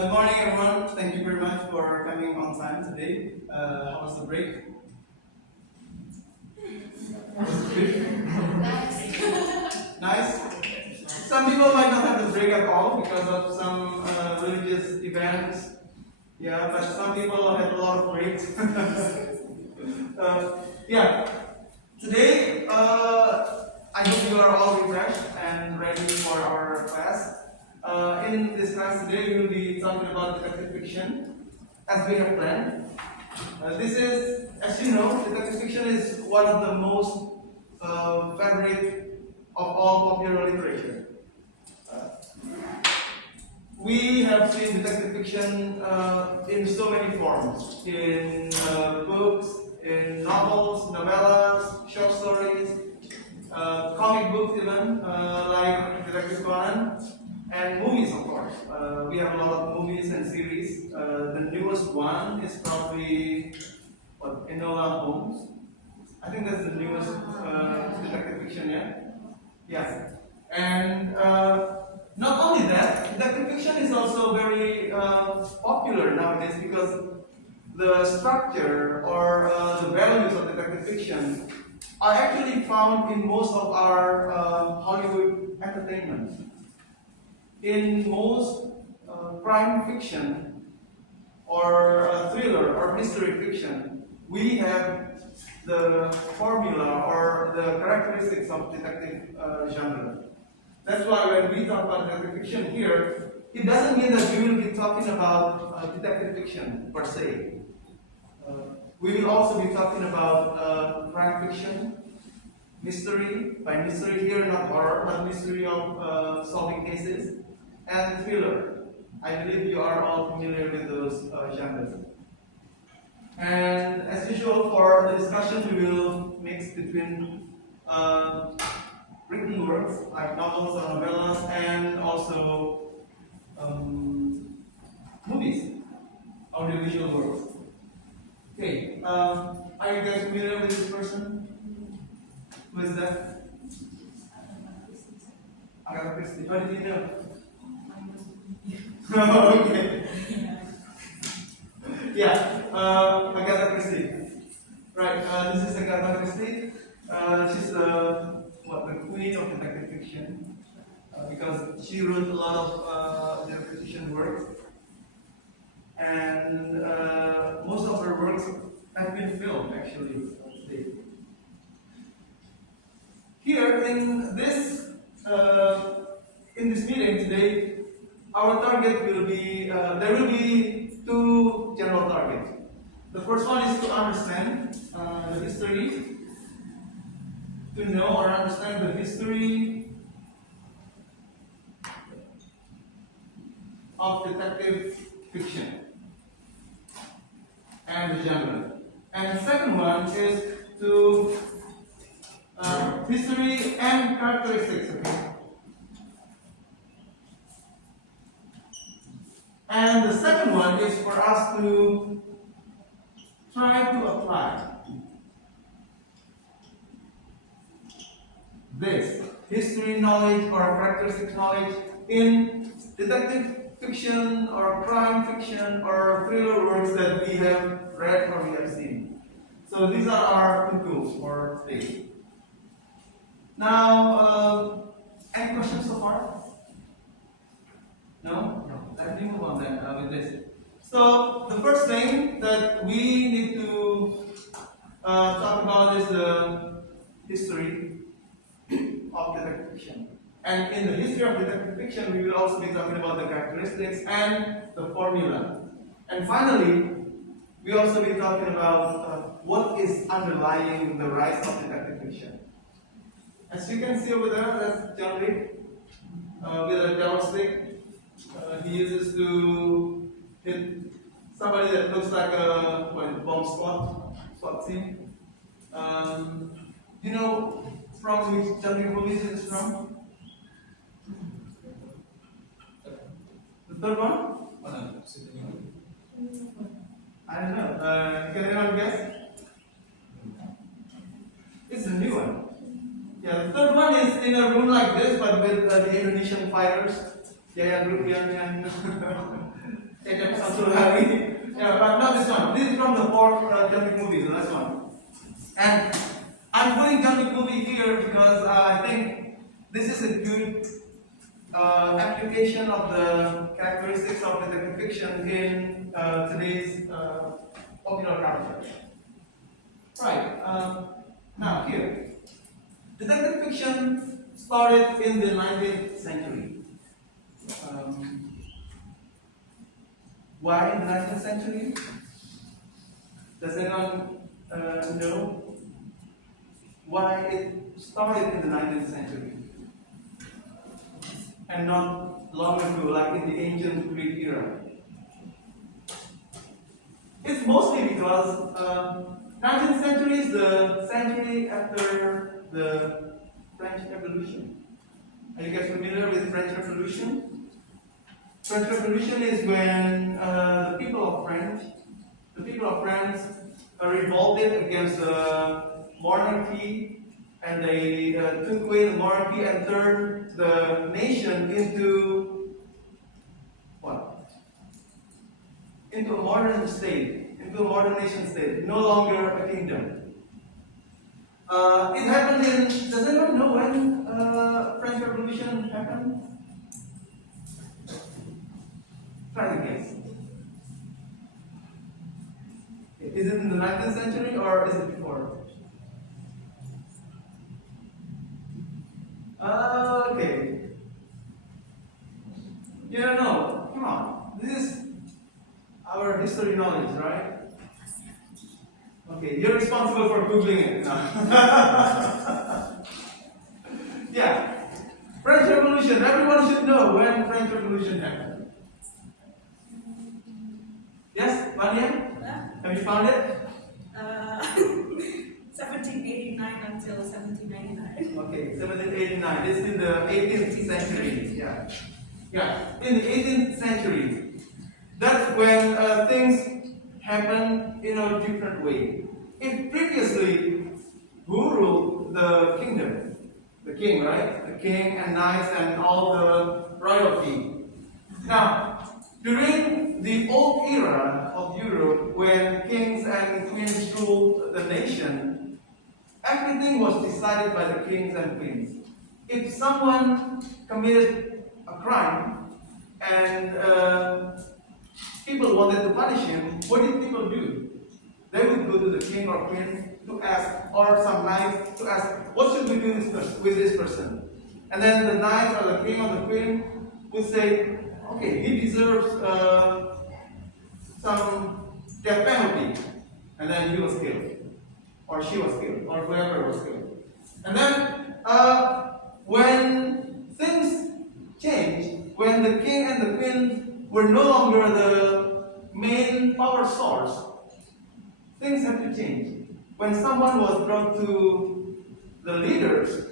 Good morning, everyone. Thank you very much for coming on time today. How was the break? Was it good? Nice. Some people might not have the break at all because of some religious events. Yeah, but some people had a lot of breaks. Yeah. Today, I hope you are all refreshed and ready for our class. In this class today, we will be talking about detective fiction as we have planned. This is, as you know, detective fiction is one of the most favorite of all popular literature. Uh, we have seen detective fiction in so many forms, in books, in novels, novellas, short stories, comic books even, like Detective Conan, and movies, of course. We have a lot of movies and series. The newest one is probably Enola Holmes. I think that's the newest detective fiction, yeah? Yeah. And not only that, detective fiction is also very popular nowadays because the structure or the values of detective fiction are actually found in most of our Hollywood entertainment. In most crime fiction or thriller or mystery fiction, we have the formula or the characteristics of detective genre. That's why when we talk about detective fiction here, it doesn't mean that we will be talking about detective fiction per se. Uh, we will also be talking about crime fiction, mystery, by mystery here, not horror, but mystery of solving cases, and thriller. I believe you are all familiar with those genres. And as usual, for the discussion, we will mix between uh, written works like novels or novellas, and also movies, audiovisual works. Okay, are you guys familiar with this person? Who is that? Agatha Christie. How did you know? Okay. Yeah, Agatha Christie. Right, this is Agatha Christie. She's the queen of detective fiction because she wrote a lot of detective fiction works, and most of her works have been filmed actually. Here in this meeting today, our target will be there will be two general targets. The first one is to understand the history, to know or understand the history of detective fiction and the genre. And the second one is to history and characteristics. Okay. And the second one is for us to try to apply this history knowledge or characteristic knowledge in detective fiction or crime fiction or thriller works that we have read or we have seen. So these are our two tools for today. Now, any questions so far? No? No. Let me move on then with this. So the first thing that we need to talk about is the history of detective fiction. And in the history of detective fiction, we will also be talking about the characteristics and the formula. And finally, we also be talking about what is underlying the rise of detective fiction. As you can see over there, that's John Wick with a yellow stick. He uses to hit somebody that looks like a bomb SWAT team. You know from which John Wick movies it is from? The third one? Oh, no. I don't know. Can anyone guess? It's a new one. Yeah, the third one is in a room like this, but with the Indonesian fighters. Yeah, group, yeah. so heavy. Yeah, but not this one. This is from the fourth John Wick movie, the last one. And I'm putting John Wick movie here because I think this is a good application of the characteristics of detective fiction in today's popular culture. Right. Now here, detective fiction started in the 19th century. Why in the 19th century? Does anyone know why it started in the 19th century? And not long ago, like in the ancient Greek era. It's mostly because 19th century is the century after the French Revolution. Are you guys familiar with French Revolution? French Revolution is when the people of France revolted against the monarchy, and they took away the monarchy and turned the nation into what? Into a modern state, into a modern nation state, no longer a kingdom. It happened in, does anyone know when French Revolution happened? Try to guess. Is it in the 19th century or is it before? Okay. You don't know. Come on. This is our history knowledge, right? Okay, you're responsible for Googling it. Yeah. French Revolution. Everyone should know when French Revolution happened. Yes, Vanya? Have you found it? 1789 until 1799. Okay, 1789. This is in the 18th century. Yeah. Yeah, in the 18th century. That's when things happen in a different way. If previously, who ruled the kingdom? The king, right? The king and knights and all the royalty. Now, during the old era of Europe, when kings and queens ruled the nation, everything was decided by the kings and queens. If someone committed a crime and people wanted to punish him, what did people do? They would go to the king or queen to ask, or some knights to ask, what should we do with this person? And then the knight or the king or the queen would say, okay, he deserves some death penalty. And then he was killed, or she was killed, or whoever was killed. And then when things changed, when the king and the queen were no longer the main power source, things had to change. When someone was brought to the leaders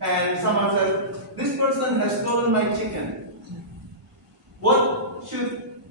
and someone said, this person has stolen my chicken, what should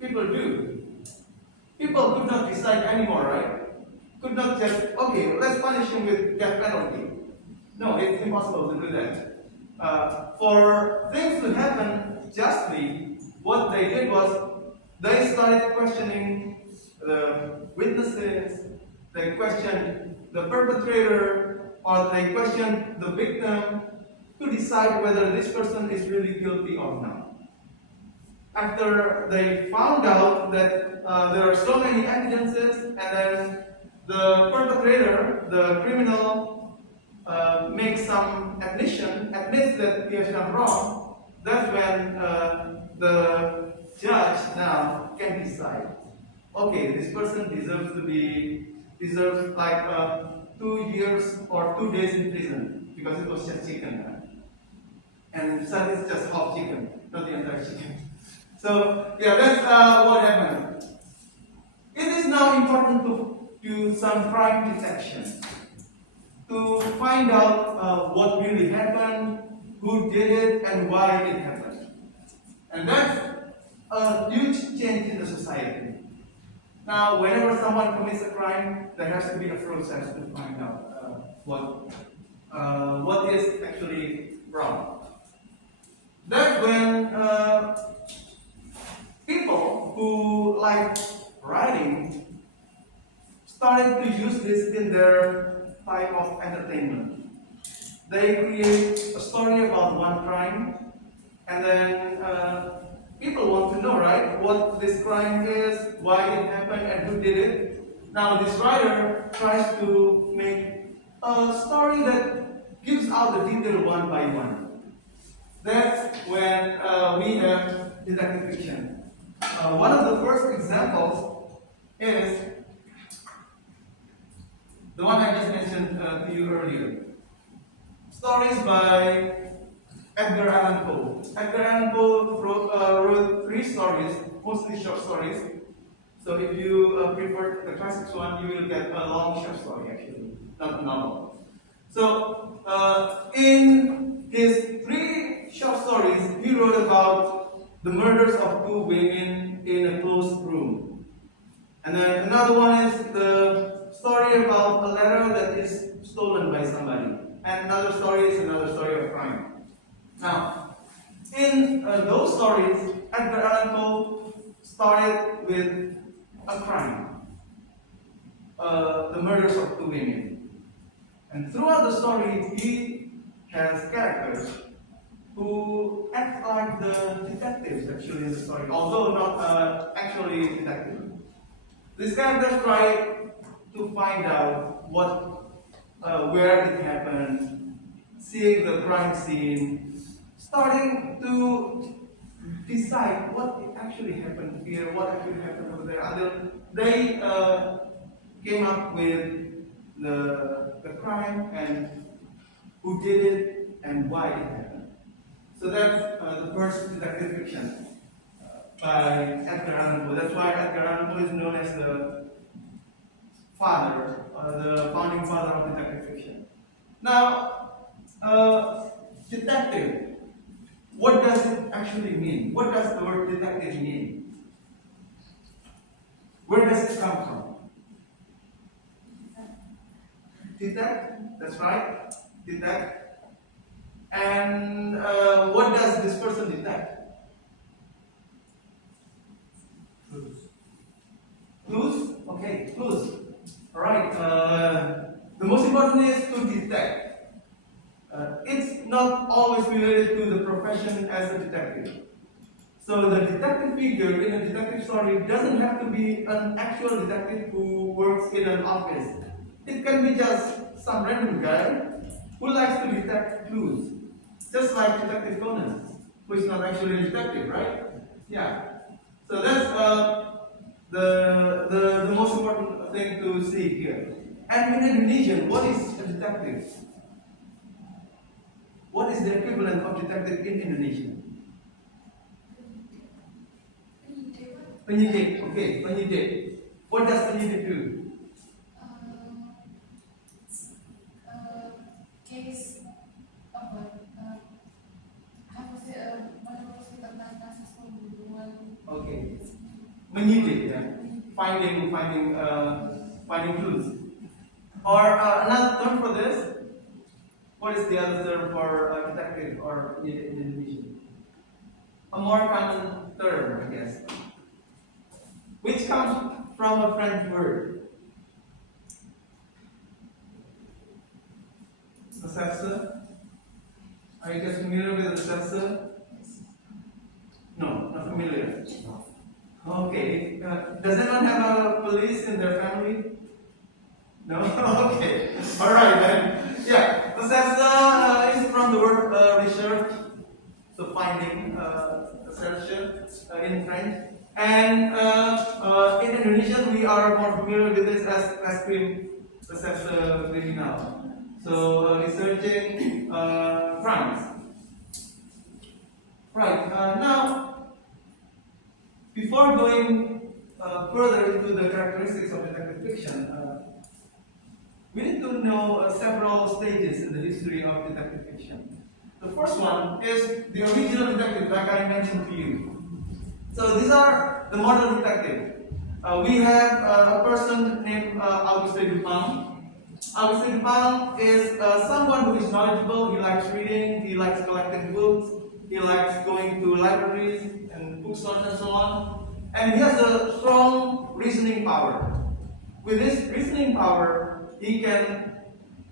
people do? People could not decide anymore, right? Could not just, okay, let's punish him with death penalty. No, it's impossible to do that. For things to happen justly, what they did was they started questioning the witnesses, they questioned the perpetrator, or they questioned the victim to decide whether this person is really guilty or not. After they found out that there are so many evidences, and then the perpetrator, the criminal, makes some admits that he has done wrong, that's when the judge now can decide, okay, this person deserves like 2 years or 2 days in prison because it was just chicken. And son is just half chicken, not the entire chicken. So, yeah, that's what happened. It is now important to do some crime detection to find out what really happened, who did it, and why it happened. And that's a huge change in the society. Now, whenever someone commits a crime, there has to be a process to find out what is actually wrong. That's when people who like writing started to use this in their type of entertainment. They create a story about one crime, and then people want to know, right, what this crime is, why it happened, and who did it. Now, this writer tries to make a story that gives out the detail one by one. That's when we have detective fiction. One of the first examples is the one I just mentioned to you earlier. Stories by Edgar Allan Poe. Edgar Allan Poe wrote 3 stories, mostly short stories. So if you prefer the classics one, you will get a long short story actually, not a novel. So in his 3 short stories, he wrote about the murders of 2 women in a closed room. And then another one is the story about a letter that is stolen by somebody. And another story is another story of crime. Now, in those stories, Edgar Allan Poe started with a crime, the murders of 2 women. And throughout the story, he has characters who act like the detectives actually in the story, although not actually detectives. These characters try to find out where it happened, seeing the crime scene, starting to decide what actually happened here, what actually happened over there, until they came up with the crime and who did it and why it happened. So that's the first detective fiction by Edgar Allan Poe. That's why Edgar Allan Poe is known as the father, the founding father of detective fiction. Now, detective. What does it actually mean? What does the word detective mean? Where does it come from? Detect, that's right. Detect. And what does this person detect? Clues. Clues? Okay, clues. Alright. The most important is to detect. It's not always related to the profession as a detective. So the detective figure in a detective story doesn't have to be an actual detective who works in an office. It can be just some random guy who likes to detect clues. Just like Detective Conan, who is not actually a detective, right? Yeah. So that's the most important thing to see here. And in Indonesian, what is a detective? What is the equivalent of detective in Indonesian? Penyidik. Okay, penyidik. What does penyidik do? Case about apa sih menelusuri tentang kasus pembunuhan. Okay, menyidik, ya. Finding clues. Or another term for this. What is the other term for detective or penyidik in Indonesian? A more common term, I guess, which comes from a French word. Assessor. Are you guys familiar with assessor? No, not familiar. Okay. Does anyone have a police in their family? No? Okay. Alright then. Yeah. Assessor is from the word research. So finding, assertion in French. And in Indonesian, we are more familiar with this as reskrim, assessor criminal. So researching crimes. Right. Now, before going further into the characteristics of detective fiction, we need to know several stages in the history of detective fiction. The first one is the original detective, like I mentioned to you. So these are the modern detective. We have a person named Auguste Dupin. Auguste Dupin is someone who is knowledgeable. He likes reading, he likes collecting books, he likes going to libraries and bookstores and so on. and he has a strong reasoning power. With this reasoning power, he can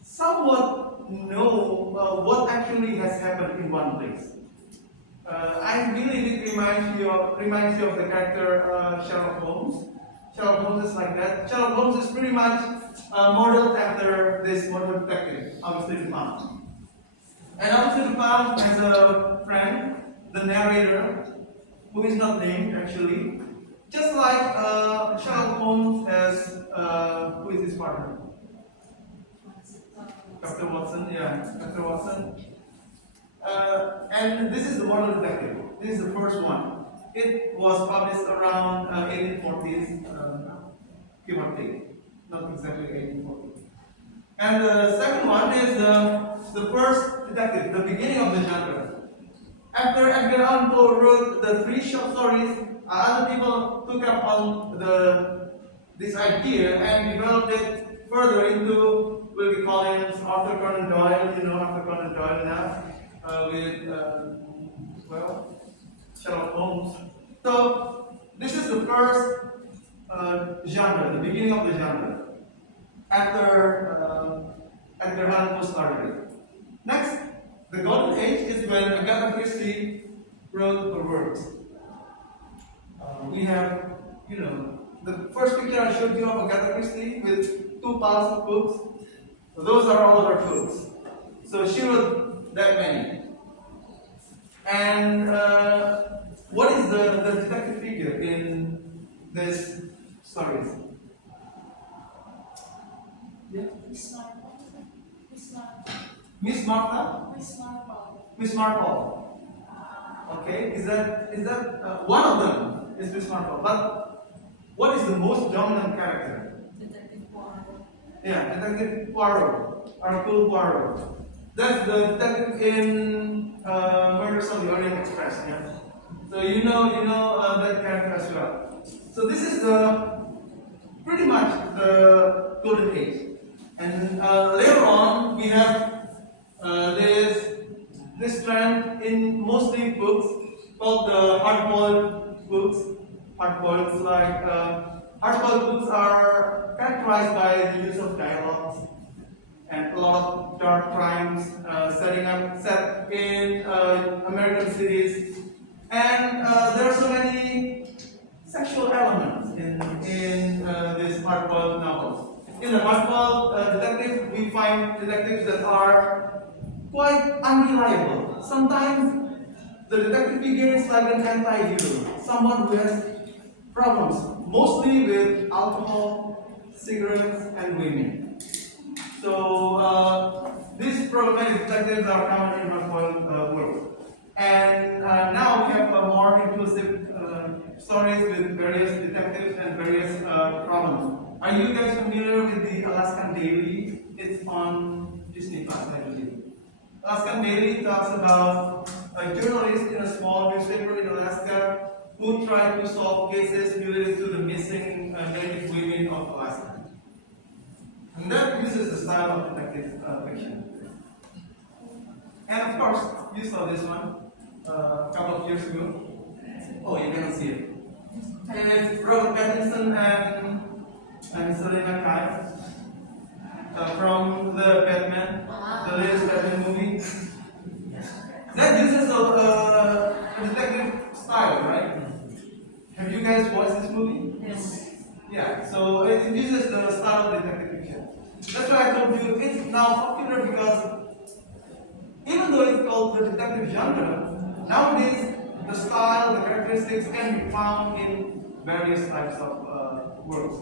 somewhat know what actually has happened in one place. I believe it reminds you of the character Sherlock Holmes. Sherlock Holmes is like that. Sherlock Holmes is pretty much modeled after this modern detective, Auguste Dupin. And Auguste Dupin has a friend, the narrator, who is not named actually. Just like Sherlock Holmes has, who is his partner? Dr. Watson, yeah, Dr. Watson. And this is the modern detective. This is the first one. It was published around 1840s, give or take. Not exactly 1840. And the second one is the first detective, the beginning of the genre. After Edgar Allan Poe wrote the 3 short stories, other people took up on this idea and developed it further into Wilkie Collins, Arthur Conan Doyle. You know Arthur Conan Doyle now, with Sherlock Holmes. So this is the first genre, the beginning of the genre. After Edgar Allan Poe started it. Next, the golden age is when Agatha Christie wrote her works. We have, the first picture I showed you of Agatha Christie with 2 piles of books. So those are all her books. So she wrote that many. And what is the detective figure in these stories? Yeah. Miss Marple. Miss Marple. Miss Martha? Miss Marple. Miss Marple. Okay, is that one of them is Miss Marple? But what is the most dominant character? Detective Poirot. Yeah, Detective Poirot, Hercule Poirot. That's the detective in Murders on the Orient Express. Yeah. So you know that character as well. So this is pretty much the golden age. And later on, we have this trend in mostly books called the hard-boiled books. Hard-boiled, like hard-boiled books are characterized by the use of dialogues and a lot of dark crimes set in American cities, and there are so many sexual elements in these hard-boiled novels. In the hard-boiled detective, we find detectives that are quite unreliable. Sometimes the detective figure is like an anti-hero, someone who has problems, mostly with alcohol, cigarettes, and women. So these problematic detectives are common in hard-boiled work. And now we have more inclusive stories with various detectives and various problems. Are you guys familiar with the Alaskan Daily? It's on Disney Plus, I believe. Alaskan Daily talks about a journalist in a small newspaper in Alaska who tried to solve cases related to the missing Native women of Alaska. And that uses the style of detective fiction. And of course, you saw this one a couple of years ago. Oh, you can see it. And it's Robert Pattinson and Selena Kyle from the Batman, the latest Batman movie. That uses a detective style, right? Have you guys watched this movie? Yes. Yeah, so it uses the style of detective fiction. That's why I told you it's now popular because even though it's called the detective genre, nowadays the style, the characteristics can be found in various types of works.